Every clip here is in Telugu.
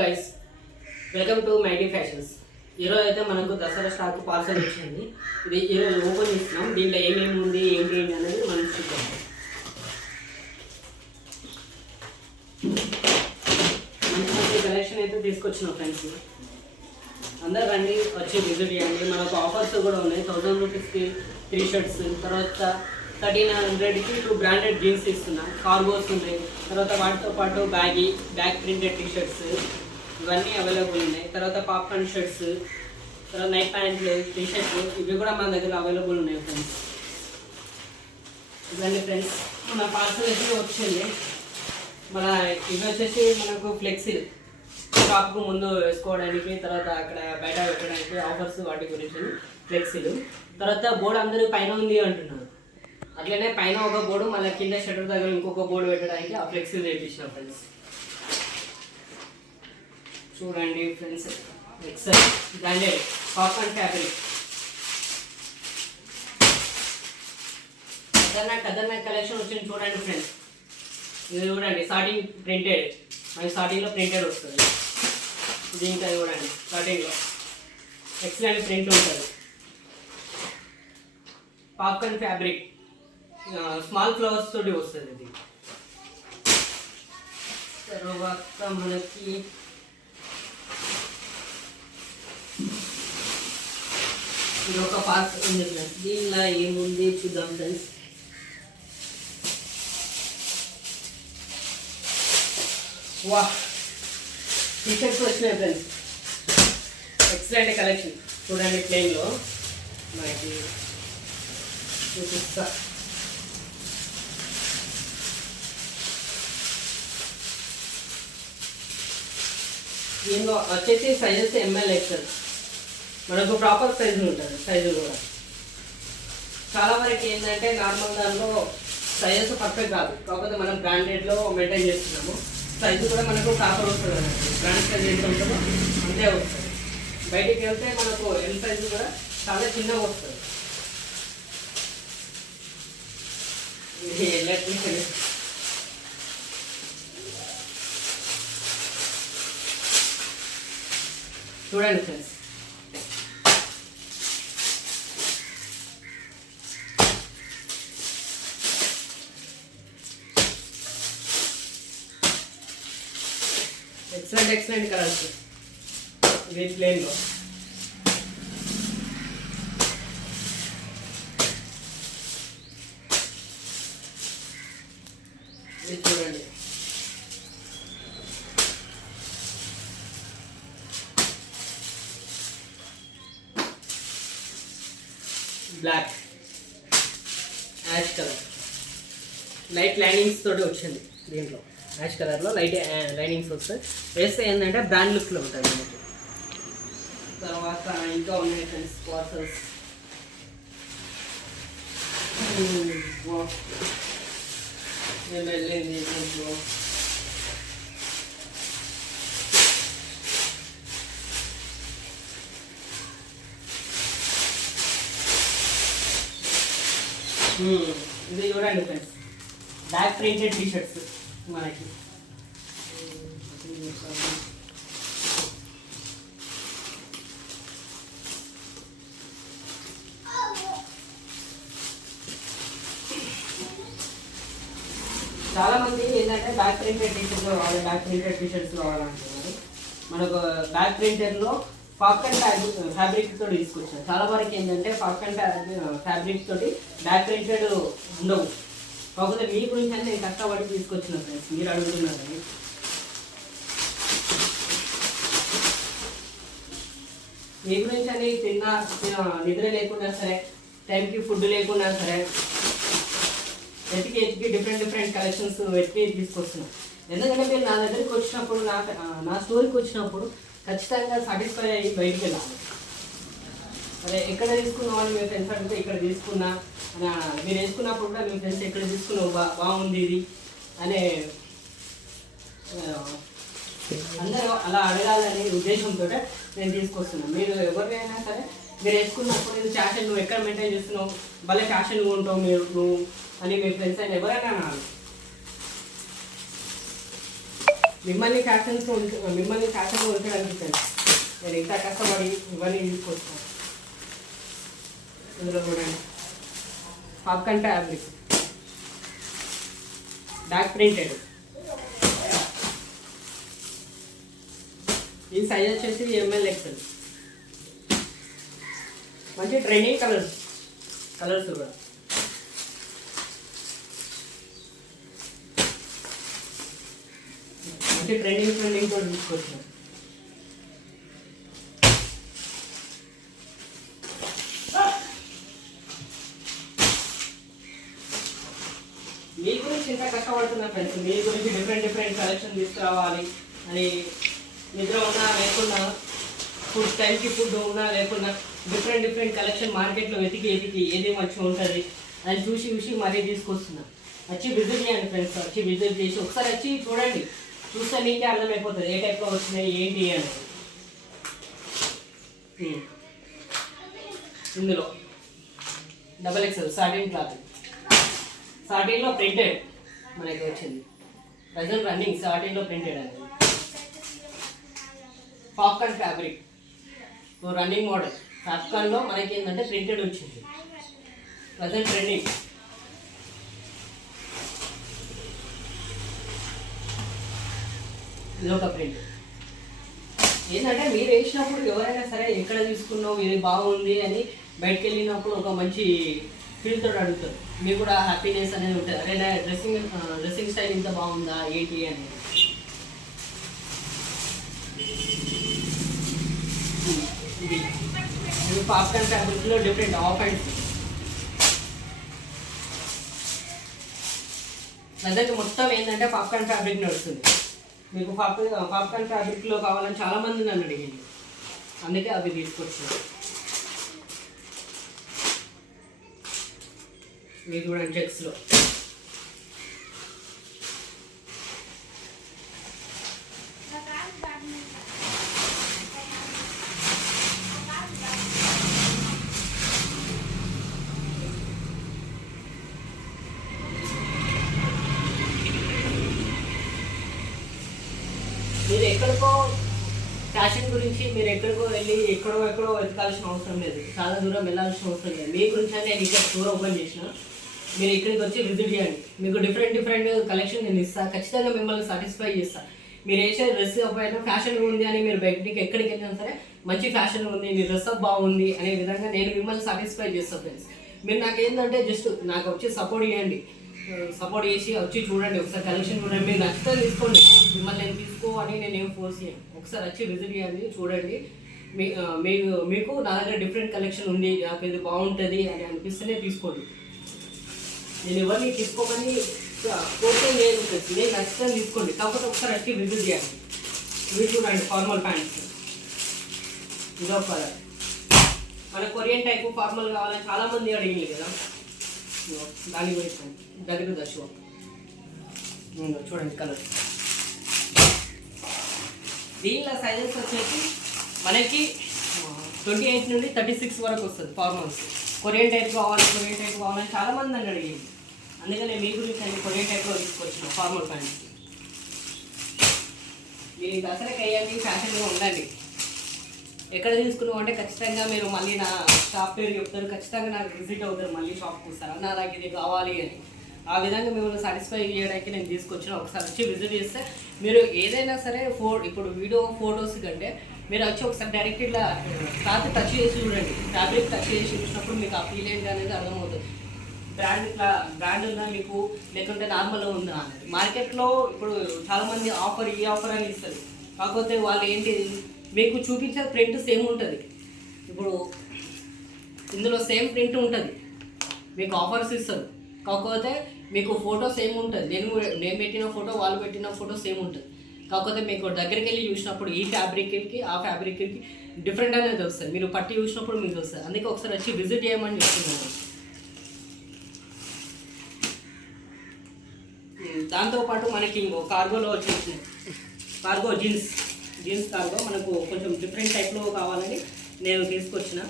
Guys, welcome to mighty fashions. ఈరోజు అయితే మనకు దసరా స్టాక్ పార్సల్ వచ్చింది. ఇది ఈరోజు ఓపెన్ చేస్తున్నాం. దీంట్లో ఏమేమి ఉంది ఏంటి అనేది మనం చూద్దాం. మంచి కలెక్షన్ అయితే తీసుకొచ్చినాం ఫ్రెండ్స్. అందరు రండి, వచ్చి విజిట్ చేయండి. మనకు ఆఫర్స్ కూడా ఉన్నాయి. 1000 రూపీస్కి 3 షర్ట్స్, తర్వాత 1300కి 2 బ్రాండెడ్ జీన్స్ ఇస్తున్నా. కార్గోస్ ఉన్నాయి. తర్వాత వాటితో పాటు బ్యాక్ ప్రింటెడ్ టీ షర్ట్స్ ఇవన్నీ అవైలబుల్ ఉన్నాయి. తర్వాత పాప్కార్న్ షర్ట్స్, తర్వాత నైట్ ప్యాంట్లు, టీ షర్ట్లు ఇవి కూడా మన దగ్గర అవైలబుల్ ఉన్నాయి ఫ్రెండ్స్. ఇవన్నీ ఫ్రెండ్స్ మన పార్సల్ అయితే వచ్చింది. మన ఇవి వచ్చేసి మనకు ఫ్లెక్సీలు షాప్కు ముందు వేసుకోవడానికి, తర్వాత అక్కడ బయట పెట్టడానికి ఆఫర్స్ వాటి గురించి ఫ్లెక్సీలు. తర్వాత బోర్డు అందరూ పైన ఉంది అంటున్నారు. అట్లనే పైన ఒక బోర్డు, మళ్ళీ కింద షట్టర్ దగ్గర ఇంకొక బోర్డు పెట్టడానికి ఆ ఫ్లెక్సీలు చేయించిన ఫ్రెండ్స్. చూడండి friends, Excel branded cotton fabric ఖతర్నాక్ కలెక్షన్ వచ్చింది. చూడండి ఫ్రెండ్స్, ఇది చూడండి. స్టార్టింగ్ ప్రింటెడ్, మనకి స్టార్టింగ్లో ప్రింటెడ్ వస్తుంది. ఇది ఇంకా చూడండి, స్టార్టింగ్లో ఎక్సలెంట్ ప్రింట్ ఉంటుంది. పాప్కార్న్ ఫ్యాబ్రిక్ స్మాల్ ఫ్లవర్స్ తోటి వస్తుంది. ఇది తర్వాత మనకి ఇది ఒక పార్సల్ ఉంది ఫ్రెండ్స్. దీనిలో ఏముంది చూద్దాం ఫ్రెండ్స్. వా, టీ షర్ట్స్ వచ్చినాయి ఫ్రెండ్స్. Excellent collection. చూడండి, ప్లెయిన్లో మనకి చూపిస్తా. దీనిలో వచ్చేసి సైజెస్ ML XL, మనకు ప్రాపర్ సైజు ఉంటుంది. సైజు కూడా చాలా వరకు ఏంటంటే నార్మల్ దానిలో సైజెస్ పర్ఫెక్ట్ కాదు, కాకపోతే మనం బ్రాండెడ్లో మెయింటైన్ చేస్తున్నాము. సైజు కూడా మనకు ప్రాపర్ వస్తుంది అన్నట్టు. బ్రాండ్ సైజ్ ఎంత ఉంటుందో అంతే వస్తుంది. బయటికి వెళ్తే మనకు ఎల్ సైజు కూడా చాలా చిన్నగా వస్తుంది. చూడండి ఫ్రెండ్స్, ఎక్సలెంట్ కలర్స్. ఇది ప్లేన్లో ఇది చూడండి. Black ash colour, light linings తోటి వచ్చింది. దీంట్లో యాష్ కలర్లో లైట్ లైనింగ్స్ వస్తాయి. వేస్తే ఏంటంటే బ్రాండ్ లుక్లో ఉంటుంది మనకి. తర్వాత ఇంకా ఉన్నాయి ఫ్రెండ్స్ పార్సల్స్. నేను వెళ్ళింది దీంట్లో ఇది చూడండి friends, back printed T shirts మనకి. చాలా మంది ఏంటంటే బ్యాక్ ప్రింటెడ్ టీ షర్ట్స్ కావాలి, బ్యాక్ ప్రింటెడ్ టీ షర్ట్స్ కావాలంటున్నారు. మనకు బ్యాక్ ప్రింటెడ్లో పాప్కార్న్ ఫ్యాబ్రిక్ తోటి తీసుకొచ్చారు. చాలా వరకు ఏంటంటే పాప్కార్న్ ఫ్యాబ్రిక్ తోటి బ్యాక్ ప్రింటెడ్ ఉండవు. కాకపోతే మీ గురించి అంటే నేను కష్టపడి తీసుకొచ్చిన ఫ్రెండ్స్, మీరు అడుగుతున్నారని. మీ గురించి అని నిద్ర లేకున్నా సరే, టైంకి ఫుడ్ లేకున్నా సరే, వెతికి డిఫరెంట్ కలెక్షన్స్ వెతికి తీసుకొస్తున్నాం. ఎందుకంటే మీరు నా దగ్గరికి వచ్చినప్పుడు, నా స్టోరీకి వచ్చినప్పుడు ఖచ్చితంగా సాటిస్ఫై అయ్యి బయటికి వెళ్ళాలి. అదే ఎక్కడ తీసుకున్నావు అని మీ ఫ్రెండ్స్ అడిగితే ఇక్కడ తీసుకున్నా అని, మీరు వేసుకున్నప్పుడు కూడా మీ ఫ్రెండ్స్ ఎక్కడ తీసుకున్నావు బాగుంది ఇది అనే అందరూ అలా అడగాలనే ఉద్దేశంతో నేను తీసుకొస్తున్నాను. మీరు ఎవరినైనా సరే మీరు వేసుకున్నప్పుడు ఇది ఫ్యాషన్, నువ్వు ఎక్కడ మెయింటైన్ చేస్తున్నావు, భలే ఫ్యాషన్గా ఉంటావు నువ్వు అని మీ ఫ్రెండ్స్ అయినా ఎవరైనా అనాలి. మిమ్మల్ని ఫ్యాషన్లో ఉంచడానికి ఫ్రెండ్స్ నేను ఇంత కష్టపడి ఇవన్నీ తీసుకొచ్చాను. ఇందులో చూడండి పాప్కార్న్ ఫ్యాబ్రిక్ డార్క్ ప్రింటెడ్. ఈ సైజ్ వచ్చేసి ఎంఎల్ ఎక్సెల్. మంచి ట్రెండింగ్ కలర్స్ కూడా. మంచి ట్రెండింగ్ కూడా తీసుకొచ్చాను. మీ గురించి ఇంకా కష్టపడుతున్నా ఫ్రెండ్స్. మీ గురించి డిఫరెంట్ కలెక్షన్ తీసుకురావాలి అని నిద్ర ఉన్నా లేకున్నా, ఫుడ్ టైంకి ఫుడ్ ఉన్నా లేకున్నా డిఫరెంట్ కలెక్షన్ మార్కెట్లో వెతికి ఏది మంచిగా ఉంటుంది అని చూసి మరీ తీసుకొస్తున్నా. వచ్చి విజిట్ చేయండి ఫ్రెండ్స్. వచ్చి విజిట్ చేసి ఒకసారి వచ్చి చూడండి. చూస్తే నీకే అర్థమైపోతుంది ఏ టైప్లో వచ్చినాయి ఏంటి అని. ఇందులో డబల్ ఎక్సెల్ సాటిన్ క్లాత్, సాటిన్లో ప్రింటెడ్ మనకి వచ్చింది. ప్రజెంట్ రన్నింగ్ సాటిన్లో ప్రింటెడ్ అనేది. Popcorn fabric running model. పాప్కార్న్లో మనకి ఏంటంటే ప్రింటెడ్ వచ్చింది. Present trending. ఇది ఒక ప్రింట్. ఏంటంటే మీరు వేసినప్పుడు ఎవరైనా సరే ఎక్కడ తీసుకున్నావు ఇది బాగుంది అని బయటకు వెళ్ళినప్పుడు ఒక మంచి ఫీల్తో అడుగుతారు. మీకు కూడా హ్యాపీనెస్ అనేది ఉంటుంది. అరే నా డ్రెస్సింగ్ స్టైల్ ఇంత బాగుందా ఏంటి అనేది. ఇది పాప్కార్న్ ఫ్యాబ్రిక్లో డిఫరెంట్ ఆఫ్ హ్యాండ్స్. ప్రజెంట్ మొత్తం ఏంటంటే పాప్కార్న్ ఫ్యాబ్రిక్ నడుస్తుంది. మీకు పాప్కార్న్ ఫ్యాబ్రిక్లో కావాలని చాలామంది నన్ను అడిగింది, అందుకే అవి తీసుకొచ్చాను. ఇవి చూడండి చెక్స్లో. మీరు ఎక్కడికో ఫ్యాషన్ గురించి మీరు ఎక్కడికో వెళ్ళి ఎక్కడో వెతకాల్సిన అవసరం లేదు. చాలా దూరం వెళ్ళాల్సిన అవసరం లేదు. మీ గురించి అంటే నేను ఇక్కడ స్టోర్ ఓపెన్ చేసిన. మీరు ఇక్కడికి వచ్చి విజిట్ చేయండి. మీకు డిఫరెంట్ కలెక్షన్ నేను ఇస్తాను. ఖచ్చితంగా మిమ్మల్ని సాటిస్ఫై చేస్తాను. మీరు వేసే డ్రెస్ పైన ఫ్యాషన్ ఉంది అని మీరు బయటికి ఎక్కడికి వెళ్ళినా సరే మంచి ఫ్యాషన్ ఉంది, మీ డ్రెస్ అప్ బాగుంది అనే విధంగా నేను మిమ్మల్ని సాటిస్ఫై చేస్తాను ఫ్రెండ్స్. మీరు నాకేంటంటే జస్ట్ నాకు వచ్చి సపోర్ట్ చేయండి. సపోర్ట్ చేసి వచ్చి చూడండి, ఒకసారి కలెక్షన్ చూడండి. మీరు నచ్చితే తీసుకోండి. మిమ్మల్ని నేను తీసుకోవాలి నేనేం ఫోర్స్ చేయను. ఒకసారి వచ్చి విజిట్ చేయండి, చూడండి. మీకు నా దగ్గర డిఫరెంట్ కలెక్షన్ ఉంది, నాకు ఇది బాగుంటుంది అని అనిపిస్తేనే తీసుకోండి. నేను ఎవరిని తీసుకోమని కోరిక లేదు. నేను నచ్చితే తీసుకోండి. కాకపోతే ఒకసారి వచ్చి విజిట్ చేయండి. ఇవి చూడండి ఫార్మల్ ప్యాంట్స్. ఇదో కలర్ మన కొరియన్ టైపు ఫార్మల్ కావాలని చాలామంది అడిగింది కదా, దాని గురించి దగ్గర దర్శనం చూడండి కలర్. దీనిలో సైజెస్ వచ్చేసి మనకి 28 నుండి 36 వరకు వస్తుంది ఫార్మల్స్. కొరియన్ టైప్ కావాలని చాలామంది నన్ను అడిగింది. అందుకని మీ గురించి నేను కొరియన్ టైప్లో తీసుకొచ్చిన ఫార్మల్ ప్యాంట్స్. మీరు దసరాకి వేయండి, ఫ్యాషన్గా ఉండండి. ఎక్కడ తీసుకున్నావు అంటే ఖచ్చితంగా మీరు మళ్ళీ నా షాప్ పేరు చెప్తారు, ఖచ్చితంగా నాకు విజిట్ అవుతారు, మళ్ళీ షాప్కి వస్తారు. నాకు ఇది కావాలి అని. ఆ విధంగా మిమ్మల్ని సాటిస్ఫై చేయడానికి నేను తీసుకొచ్చిన. ఒకసారి వచ్చి విజిట్ చేస్తే మీరు ఏదైనా సరే ఇప్పుడు వీడియో ఫొటోస్ కంటే మీరు వచ్చి ఒకసారి డైరెక్ట్ ఇట్లా క్లాత్ టచ్ చేసి చూడండి. ఫ్యాబ్రిక్ టచ్ చేసి చూసినప్పుడు మీకు ఆ ఫీల్ ఏంటి అనేది అర్థమవుతుంది. బ్రాండ్ ఉందా మీకు, లేకుంటే నార్మల్గా ఉందా అనేది. మార్కెట్లో ఇప్పుడు చాలామంది ఈ ఆఫర్ అని ఇస్తారు. కాకపోతే వాళ్ళు ఏంటి మీకు చూపించే ప్రింట్ సేమ్ ఉంటుంది. ఇప్పుడు ఇందులో సేమ్ ప్రింట్ ఉంటుంది, మీకు ఆఫర్స్ ఇస్తారు. కాకపోతే మీకు ఫోటో సేమ్ ఉంటుంది. నేను పెట్టిన ఫోటో వాళ్ళు పెట్టిన ఫోటో సేమ్ ఉంటుంది. కాకపోతే మీకు దగ్గరికి వెళ్ళి చూసినప్పుడు ఈ ఫ్యాబ్రిక్కి ఆ ఫ్యాబ్రిక్కి డిఫరెంట్ అనేది వస్తుంది. మీరు పట్టి చూసినప్పుడు మీకు వస్తుంది. అందుకే ఒకసారి వచ్చి విజిట్ చేయమని చెప్తున్నాను. దాంతోపాటు మనకి కార్గోలో వచ్చేసి కార్గో జీన్స్ కార్గో మనకు కొంచెం డిఫరెంట్ టైప్లో కావాలని నేను తీసుకొచ్చిన.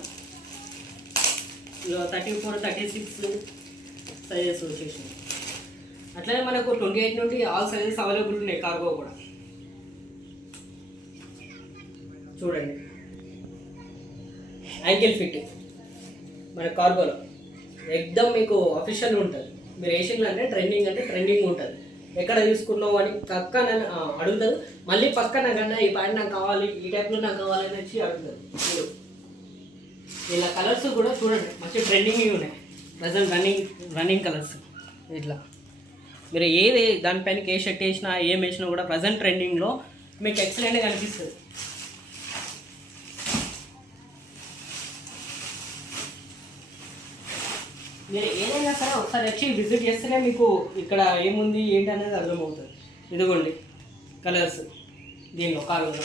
34, 36 సైజెస్ వచ్చేసి. అట్లనే మనకు 28 నుండి ఆల్ సైజెస్ అవైలబుల్ ఉన్నాయి కార్గో కూడా. చూడండి, యాంకిల్ ఫిట్ మన కార్గోలో ఎక్దమ్ మీకు అఫీషియల్ ఉంటుంది. మీరు ఏషియన్లో అంటే ట్రెండింగ్ ఉంటుంది. ఎక్కడ తీసుకున్నావు అని పక్క నన్ను అడుగుతారు. మళ్ళీ పక్కన కన్నా ఈ ప్యాంట్ నాకు కావాలి, ఈ టైప్లో నాకు కావాలని వచ్చి అడుగుతారు. మీరు ఇలా కలర్స్ కూడా చూడండి, మంచి ట్రెండింగ్ ఉన్నాయి. Present running colours. ఇట్లా మీరు ఏది దానిపైన ఏ షర్ట్ వేసినా ఏం వేసినా కూడా ప్రజెంట్ ట్రెండింగ్లో మీకు ఎక్సలెంట్గా కనిపిస్తుంది. మీరు ఏదైనా సరే ఒకసారి వచ్చి విజిట్ చేస్తేనే మీకు ఇక్కడ ఏముంది ఏంటి అనేది అర్థమవుతుంది. ఇదిగోండి కలర్స్ దీనిలో కార్గోలో.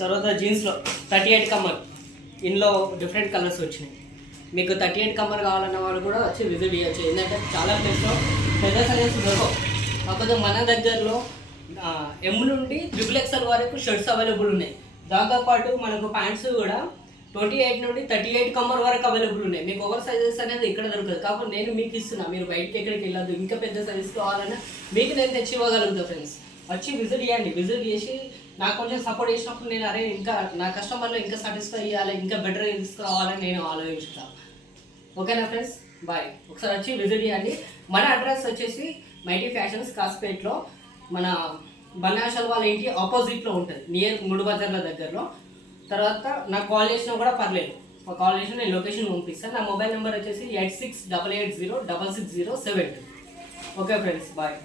తర్వాత జీన్స్లో 38 కమ్మర్, ఇందులో డిఫరెంట్ కలర్స్ వచ్చినాయి. మీకు 38 కమ్మర్ కావాలన్న వాళ్ళు కూడా వచ్చి విజిట్ చేయొచ్చు. ఏంటంటే చాలా ప్లేస్లో పెద్ద సైజెస్ దొరకవు. కాకపోతే మన దగ్గరలో M నుండి XXL వరకు షర్ట్స్ అవైలబుల్ ఉన్నాయి. దాంతోపాటు మనకు ప్యాంట్స్ కూడా 28 నుండి 38 కమ్మర్ వరకు అవైలబుల్ ఉన్నాయి. మీకు ఓవర్ సైజెస్ అనేది ఇక్కడ దొరకదు. కాకపోతే నేను మీకు ఇస్తున్నా, మీరు బయటకి ఎక్కడికి వెళ్ళద్దు. ఇంకా పెద్ద సైజెస్ కావాలన్నా మీకు నేను తెచ్చి ఇవ్వగలుగుతా. ఫ్రెండ్స్ వచ్చి విజిట్ చేయండి. విజిట్ చేసి నాకు కొంచెం సపోర్ట్ చేసినప్పుడు నేను అరే ఇంకా నా కస్టమర్లో ఇంకా సాటిస్ఫై చేయాలి, ఇంకా బెటర్ తీసుకురావాలని నేను ఆలోచిస్తాను. ఓకేనా ఫ్రెండ్స్, బాయ్. ఒకసారి వచ్చి విజిట్ చేయండి. మన అడ్రస్ వచ్చేసి మైటీ ఫ్యాషన్స్ కాస్పేట్లో, మన బనాషల్ వాళ్ళ ఇంటి ఆపోజిట్లో ఉంటుంది, నియర్ మూడు బజార్ల దగ్గరలో. తర్వాత నాకు కాల్ చేసినా కూడా పర్లేదు, కాల్ చేసిన నేను లొకేషన్ పంపిస్తాను. నా మొబైల్ నెంబర్ వచ్చేసి 8688066072. Okay friends, bye.